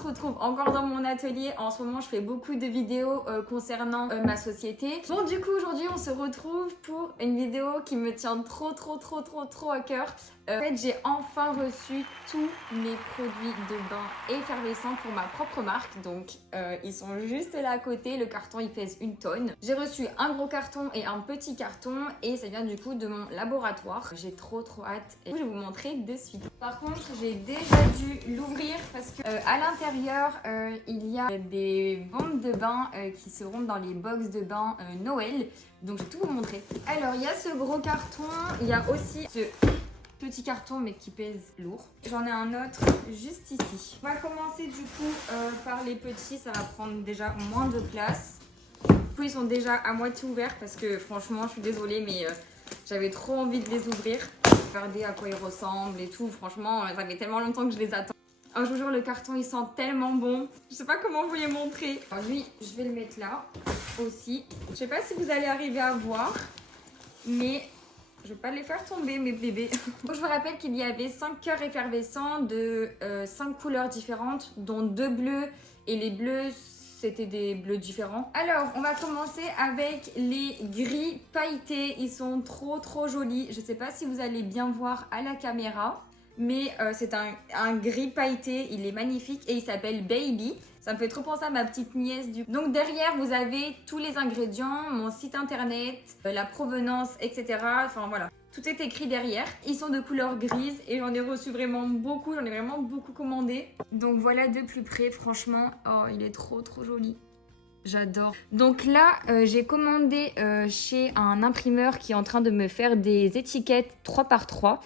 se retrouve encore dans mon atelier. En ce moment, je fais beaucoup de vidéos concernant ma société. Bon, du coup, aujourd'hui, on se retrouve pour une vidéo qui me tient trop à cœur. En fait, j'ai enfin reçu tous mes produits de bain effervescents pour ma propre marque. Donc, ils sont juste là à côté. Le carton, il pèse 1 tonne. J'ai reçu un gros carton et un petit carton. Et ça vient du coup de mon laboratoire. J'ai trop hâte. Et je vais vous montrer de suite. Par contre, j'ai déjà dû l'ouvrir parce que à l'intérieur, il y a des bombes de bain qui seront dans les box de bain Noël. Donc, je vais tout vous montrer. Alors, il y a ce gros carton. Il y a aussi ce petit carton mais qui pèse lourd. J'en ai un autre juste ici. On va commencer du coup par les petits, ça va prendre déjà moins de place. Du coup ils sont déjà à moitié ouverts parce que franchement je suis désolée mais j'avais trop envie de les ouvrir. Regardez à quoi ils ressemblent et tout, franchement ça fait tellement longtemps que je les attends. Alors, je vous jure le carton il sent tellement bon. Je sais pas comment vous les montrer. Alors, lui je vais le mettre là aussi. Je sais pas si vous allez arriver à voir mais je vais pas les faire tomber mes bébés. Donc, je vous rappelle qu'il y avait 5 cœurs effervescents de 5 couleurs différentes, dont 2 bleus. Et les bleus, c'était des bleus différents. Alors, on va commencer avec les gris pailletés. Ils sont trop jolis. Je sais pas si vous allez bien voir à la caméra. Mais c'est un gris pailleté. Il est magnifique et il s'appelle Baby. Ça me fait trop penser à ma petite nièce. Donc derrière, vous avez tous les ingrédients, mon site internet, la provenance, etc. Enfin voilà, tout est écrit derrière. Ils sont de couleur grise et j'en ai reçu vraiment beaucoup. J'en ai vraiment beaucoup commandé. Donc voilà de plus près, franchement. Oh, il est trop joli. J'adore. Donc là, j'ai commandé chez un imprimeur qui est en train de me faire des étiquettes 3x3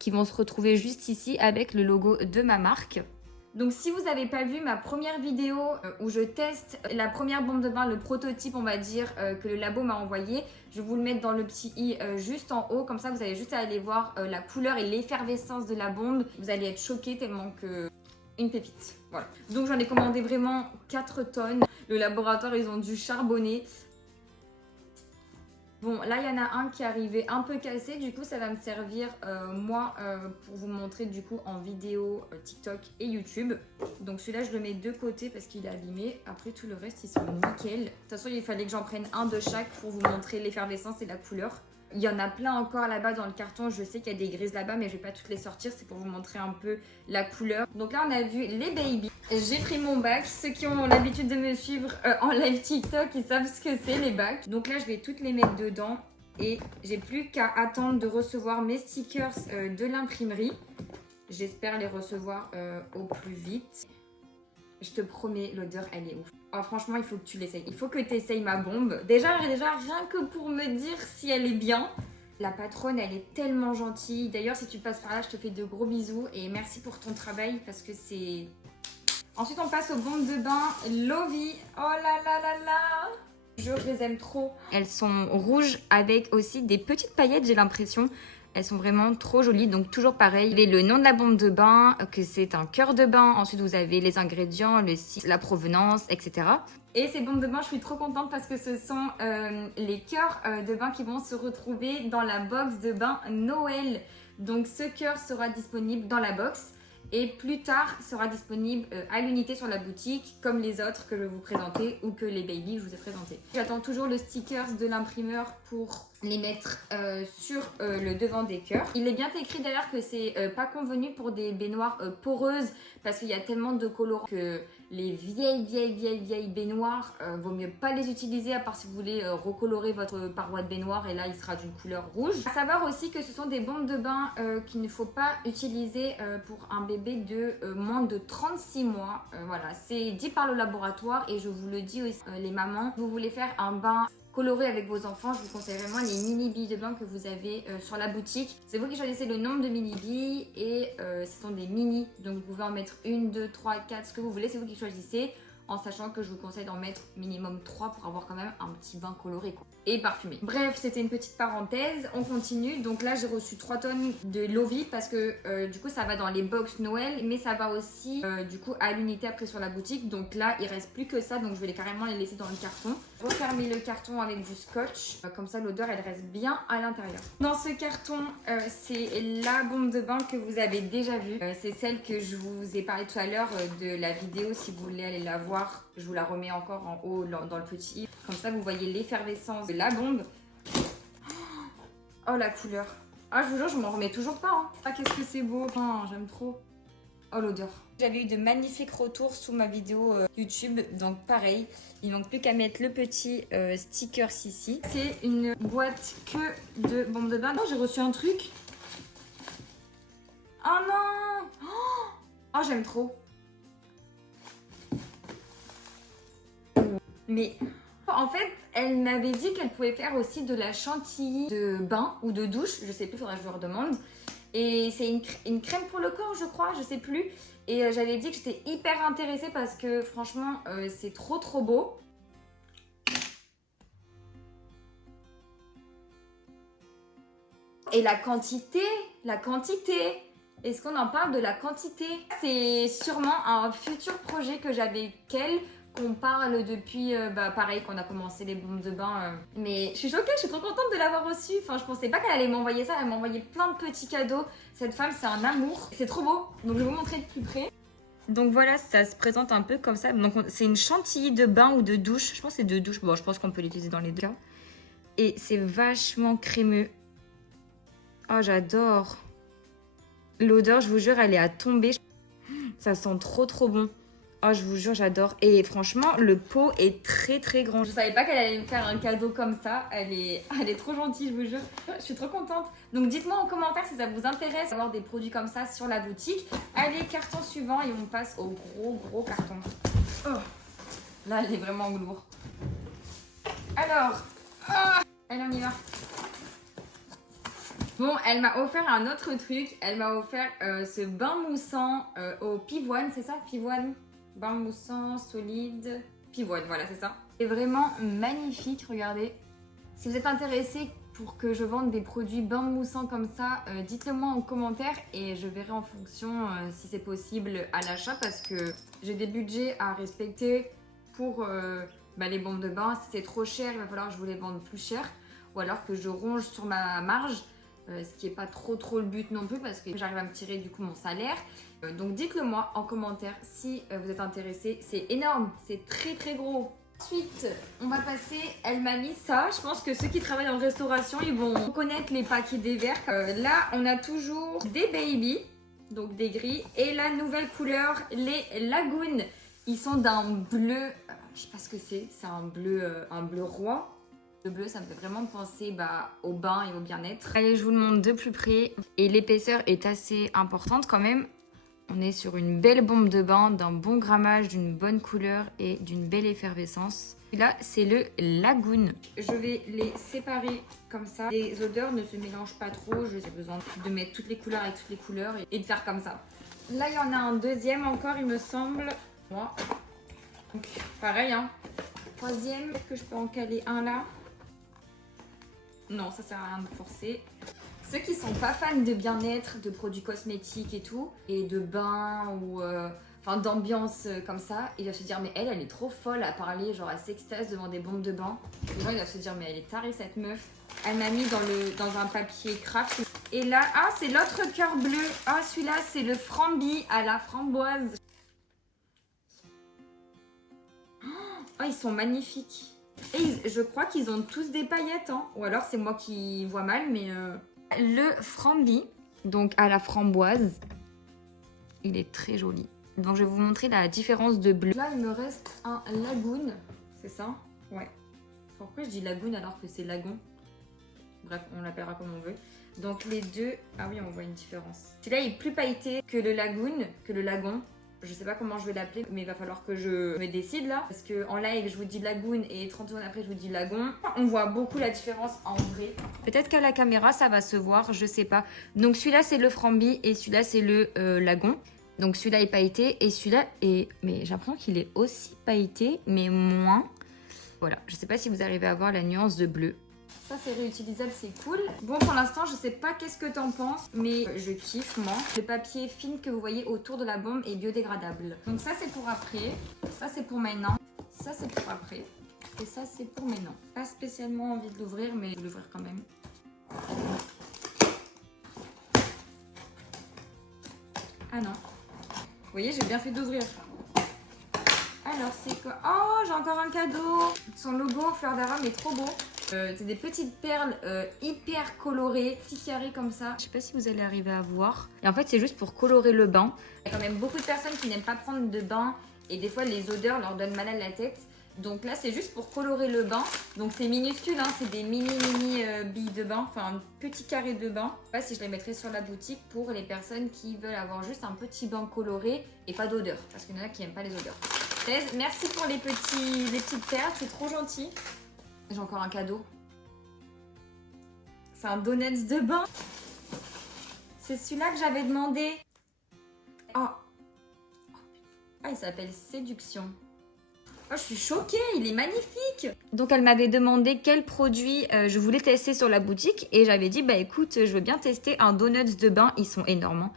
qui vont se retrouver juste ici avec le logo de ma marque. Donc si vous n'avez pas vu ma première vidéo où je teste la première bombe de bain, le prototype on va dire que le labo m'a envoyé, je vais vous le mettre dans le petit i juste en haut, comme ça vous avez juste à aller voir la couleur et l'effervescence de la bombe. Vous allez être choqués tellement que... une pépite, voilà. Donc j'en ai commandé vraiment 4 tonnes. Le laboratoire ils ont dû charbonner. Bon, là, il y en a un qui est arrivé un peu cassé. Du coup, ça va me servir, moi, pour vous montrer, du coup, en vidéo TikTok et YouTube. Donc, celui-là, je le mets de côté parce qu'il est abîmé. Après, tout le reste, ils sont nickel. De toute façon, il fallait que j'en prenne un de chaque pour vous montrer l'effervescence et la couleur. Il y en a plein encore là-bas dans le carton. Je sais qu'il y a des grises là-bas, mais je vais pas toutes les sortir. C'est pour vous montrer un peu la couleur. Donc là, on a vu les Baby. J'ai pris mon bac. Ceux qui ont l'habitude de me suivre en live TikTok, ils savent ce que c'est les bacs. Donc là, je vais toutes les mettre dedans. Et j'ai plus qu'à attendre de recevoir mes stickers de l'imprimerie. J'espère les recevoir au plus vite. Je te promets, l'odeur, elle est ouf. Oh, franchement, il faut que tu l'essayes. Il faut que tu essayes ma bombe. Déjà, rien que pour me dire si elle est bien. La patronne, elle est tellement gentille. D'ailleurs, si tu passes par là, je te fais de gros bisous. Et merci pour ton travail parce que c'est... Ensuite, on passe aux bombes de bain Lovey. Oh là. Je les aime trop. Elles sont rouges avec aussi des petites paillettes, j'ai l'impression. Elles sont vraiment trop jolies, donc toujours pareil. Vous avez le nom de la bombe de bain, que c'est un cœur de bain. Ensuite, vous avez les ingrédients, le site, la provenance, etc. Et ces bombes de bain, je suis trop contente parce que ce sont les cœurs de bain qui vont se retrouver dans la box de bain Noël. Donc, ce cœur sera disponible dans la box. Et plus tard sera disponible à l'unité sur la boutique comme les autres que je vais vous présenter ou que les Baby que je vous ai présentés. J'attends toujours le stickers de l'imprimeur pour les mettre sur le devant des cœurs. Il est bien écrit d'ailleurs que c'est pas convenu pour des baignoires poreuses parce qu'il y a tellement de colorants que les vieilles baignoires, vaut mieux pas les utiliser à part si vous voulez recolorer votre paroi de baignoire et là il sera d'une couleur rouge. À savoir aussi que ce sont des bombes de bain qu'il ne faut pas utiliser pour un bébé de moins de 36 mois. Voilà, c'est dit par le laboratoire et je vous le dis aussi les mamans, vous voulez faire un bain coloré avec vos enfants, je vous conseille vraiment les mini billes de bain que vous avez sur la boutique. C'est vous qui choisissez le nombre de mini billes et ce sont des mini, donc vous pouvez en mettre 1, 2, 3, 4, ce que vous voulez, c'est vous qui choisissez, en sachant que je vous conseille d'en mettre minimum 3 pour avoir quand même un petit bain coloré, quoi. et parfumé. Bref, c'était une petite parenthèse, on continue. Donc là j'ai reçu 3 tonnes de Lovie parce que du coup ça va dans les box Noël, mais ça va aussi du coup à l'unité après sur la boutique. Donc là il reste plus que ça, donc je vais carrément les laisser dans le carton. Refermer le carton avec du scotch, comme ça l'odeur elle reste bien à l'intérieur. Dans ce carton c'est la bombe de bain que vous avez déjà vue. C'est celle que je vous ai parlé tout à l'heure de la vidéo. Si vous voulez aller la voir, je vous la remets encore en haut dans le petit i. Comme ça vous voyez l'effervescence de la bombe. Oh la couleur. Ah je vous jure je m'en remets toujours pas hein. Ah qu'est-ce que c'est beau. Enfin, j'aime trop. Oh l'odeur. J'avais eu de magnifiques retours sous ma vidéo YouTube, donc pareil, il manque plus qu'à mettre le petit sticker ici. C'est une boîte que de bombes de bain. Non, j'ai reçu un truc. Oh non. Oh j'aime trop. Mais en fait, elle m'avait dit qu'elle pouvait faire aussi de la chantilly de bain ou de douche, je sais plus, faudrait que je leur demande. Et c'est une crème pour le corps, je crois, je sais plus. Et j'avais dit que j'étais hyper intéressée parce que franchement, c'est trop trop beau. Et la quantité. Est-ce qu'on en parle de la quantité? C'est sûrement un futur projet que j'avais qu'elle, qu'on parle depuis, pareil, qu'on a commencé les bombes de bain. Mais je suis choquée, je suis trop contente de l'avoir reçue. Enfin, je pensais pas qu'elle allait m'envoyer ça, elle m'a envoyé plein de petits cadeaux. Cette femme, c'est un amour. C'est trop beau, donc je vais vous montrer de plus près. Donc voilà, ça se présente un peu comme ça. Donc c'est une chantilly de bain ou de douche. Je pense que c'est de douche. Bon, je pense qu'on peut l'utiliser dans les deux cas. Et c'est vachement crémeux. Oh, j'adore. L'odeur, je vous jure, elle est à tomber. Ça sent trop trop bon. Oh, je vous jure, j'adore. Et franchement, le pot est très très grand. Je savais pas qu'elle allait me faire un cadeau comme ça. Elle est trop gentille, je vous jure. Je suis trop contente. Donc dites-moi en commentaire si ça vous intéresse d'avoir des produits comme ça sur la boutique. Allez, carton suivant et on passe au gros carton. Oh, là, elle est vraiment lourde. Alors, allez, on y va. Bon, elle m'a offert un autre truc. Elle m'a offert ce bain moussant au pivoine, c'est ça? Pivoine? Bain moussant, solide, pivoine, voilà, c'est ça. C'est vraiment magnifique, regardez. Si vous êtes intéressé pour que je vende des produits bain moussant comme ça, dites-le moi en commentaire et je verrai en fonction si c'est possible à l'achat parce que j'ai des budgets à respecter pour les bombes de bain. Si c'est trop cher, il va falloir que je vous les vende plus cher ou alors que je ronge sur ma marge. Ce qui n'est pas trop le but non plus parce que j'arrive à me tirer du coup mon salaire. Donc dites-le moi en commentaire si vous êtes intéressé. C'est énorme, c'est très gros. Ensuite, on va passer, elle m'a mis ça. Je pense que ceux qui travaillent en restauration, ils vont connaître les paquets des verres. Là, on a toujours des baby, donc des gris. Et la nouvelle couleur, les Lagoon. Ils sont d'un bleu, je sais pas ce que c'est un bleu roi. Le bleu, ça me fait vraiment penser au bain et au bien-être. Allez, je vous le montre de plus près. Et l'épaisseur est assez importante quand même. On est sur une belle bombe de bain, d'un bon grammage, d'une bonne couleur et d'une belle effervescence. Là, c'est le Lagoon. Je vais les séparer comme ça. Les odeurs ne se mélangent pas trop. J'ai besoin de mettre toutes les couleurs avec toutes les couleurs et de faire comme ça. Là, il y en a un deuxième encore, il me semble. Moi. Donc, pareil, hein. Troisième, est-ce que je peux en caler un là? Non, ça sert à rien de forcer. Ceux qui sont pas fans de bien-être, de produits cosmétiques et tout, et de bain ou d'ambiance comme ça, ils doivent se dire mais elle est trop folle à parler, genre elle s'extase devant des bombes de bain. Les gens ils doivent se dire mais elle est tarée cette meuf. Elle m'a mis dans un papier craft. Et là, c'est l'autre cœur bleu. Celui-là c'est le frambi à la framboise. Ils sont magnifiques. Et je crois qu'ils ont tous des paillettes, hein. Ou alors c'est moi qui vois mal, mais... Le frambi, donc à la framboise, il est très joli. Donc je vais vous montrer la différence de bleu. Là, il me reste un Lagoon, c'est ça? Ouais. Pourquoi je dis Lagoon alors que c'est Lagon? Bref, on l'appellera comme on veut. Donc les deux... Ah oui, on voit une différence. Celui-là est plus pailleté que le Lagon. Je sais pas comment je vais l'appeler, mais il va falloir que je me décide là. Parce que en live, je vous dis Lagoon et 30 secondes après, je vous dis Lagon. On voit beaucoup la différence en vrai. Peut-être qu'à la caméra, ça va se voir, je sais pas. Donc celui-là, c'est le frambi et celui-là, c'est le Lagon. Donc celui-là est pailleté et celui-là est... Mais j'ai l'impression qu'il est aussi pailleté, mais moins. Voilà, je sais pas si vous arrivez à voir la nuance de bleu. Ça c'est réutilisable, c'est cool. Bon, pour l'instant, je sais pas qu'est-ce que t'en penses, mais je kiffe, moi. Le papier film que vous voyez autour de la bombe est biodégradable. Donc ça c'est pour après, ça c'est pour maintenant, ça c'est pour après, et ça c'est pour maintenant. Pas spécialement envie de l'ouvrir, mais je vais l'ouvrir quand même. Ah non. Vous voyez, j'ai bien fait d'ouvrir. Alors c'est quoi? Oh, j'ai encore un cadeau. Son logo fleur d'arôme est trop beau. C'est des petites perles hyper colorées, petits carrés comme ça. Je sais pas si vous allez arriver à voir. Et en fait, c'est juste pour colorer le bain. Il y a quand même beaucoup de personnes qui n'aiment pas prendre de bain et des fois les odeurs leur donnent mal à la tête. Donc là, c'est juste pour colorer le bain. Donc c'est minuscule, hein, c'est des mini billes de bain, enfin un petit carré de bain. Je sais pas si je les mettrai sur la boutique pour les personnes qui veulent avoir juste un petit bain coloré et pas d'odeur. Parce qu'il y en a qui n'aiment pas les odeurs. Merci pour les petites perles, c'est trop gentil. J'ai encore un cadeau. C'est un donuts de bain. C'est celui-là que j'avais demandé. Oh. Ah, il s'appelle Séduction. Oh, je suis choquée, il est magnifique. Donc elle m'avait demandé quel produit je voulais tester sur la boutique. Et j'avais dit, bah écoute, je veux bien tester un donuts de bain. Ils sont énormes, hein.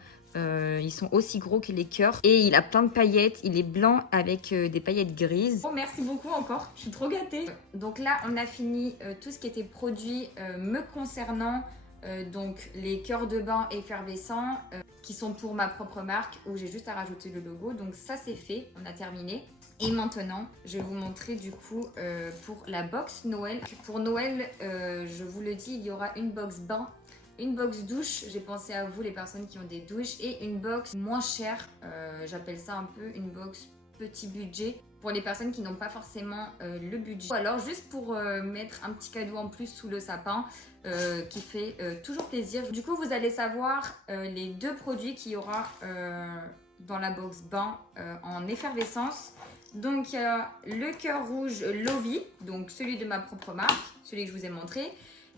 Ils sont aussi gros que les cœurs. Et il a plein de paillettes. Il est blanc avec des paillettes grises. Bon, merci beaucoup encore. Je suis trop gâtée. Donc là, on a fini tout ce qui était produit me concernant. Donc les cœurs de bain effervescents qui sont pour ma propre marque où j'ai juste à rajouter le logo. Donc ça, c'est fait. On a terminé. Et maintenant, je vais vous montrer du coup pour la box Noël. Pour Noël, je vous le dis, il y aura une box bain. Une box douche, j'ai pensé à vous les personnes qui ont des douches, et une box moins chère, j'appelle ça un peu une box petit budget pour les personnes qui n'ont pas forcément le budget. Ou alors juste pour mettre un petit cadeau en plus sous le sapin qui fait toujours plaisir. Du coup vous allez savoir les deux produits qu'il y aura dans la box bain en effervescence. Donc il y a le cœur rouge Lovey, donc celui de ma propre marque, celui que je vous ai montré,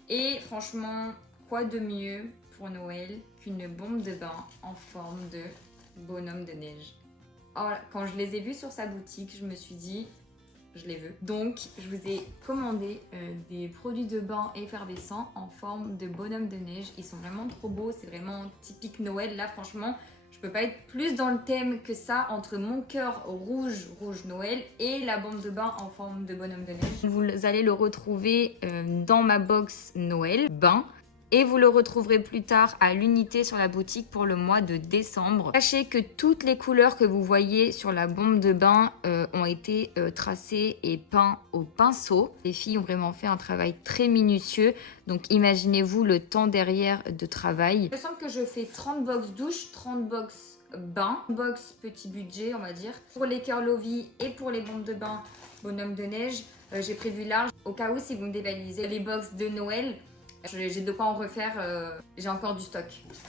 et franchement... Quoi de mieux pour Noël qu'une bombe de bain en forme de bonhomme de neige. Oh, quand je les ai vus sur sa boutique, je me suis dit, je les veux. Donc, je vous ai commandé des produits de bain effervescents en forme de bonhomme de neige. Ils sont vraiment trop beaux, c'est vraiment typique Noël. Là, franchement, je peux pas être plus dans le thème que ça entre mon cœur rouge Noël et la bombe de bain en forme de bonhomme de neige. Vous allez le retrouver dans ma box Noël bain. Et vous le retrouverez plus tard à l'unité sur la boutique pour le mois de décembre. Sachez que toutes les couleurs que vous voyez sur la bombe de bain ont été tracées et peintes au pinceau. Les filles ont vraiment fait un travail très minutieux. Donc imaginez-vous le temps derrière de travail. Il me semble que je fais 30 box douche, 30 box bain, box petit budget on va dire. Pour les cœurs Lovey et pour les bombes de bain bonhomme de neige, j'ai prévu large au cas où si vous me dévalisez les box de Noël. J'ai de quoi en refaire, j'ai encore du stock.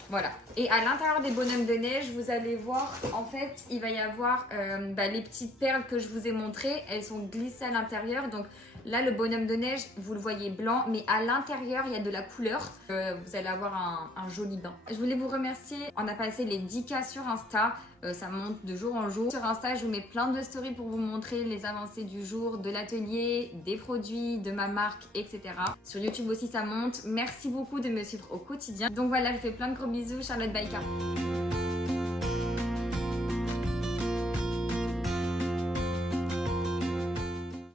Voilà. Et à l'intérieur des bonhommes de neige, vous allez voir, en fait, il va y avoir les petites perles que je vous ai montrées. Elles sont glissées à l'intérieur. Donc là, le bonhomme de neige, vous le voyez blanc, mais à l'intérieur, il y a de la couleur. Vous allez avoir un joli bain. Je voulais vous remercier. On a passé les 10K sur Insta. Ça monte de jour en jour. Sur Insta, je vous mets plein de stories pour vous montrer les avancées du jour, de l'atelier, des produits, de ma marque, etc. Sur YouTube aussi, ça monte. Merci beaucoup de me suivre au quotidien. Donc voilà, je fais plein de gros bisous. Charlotte Baïka.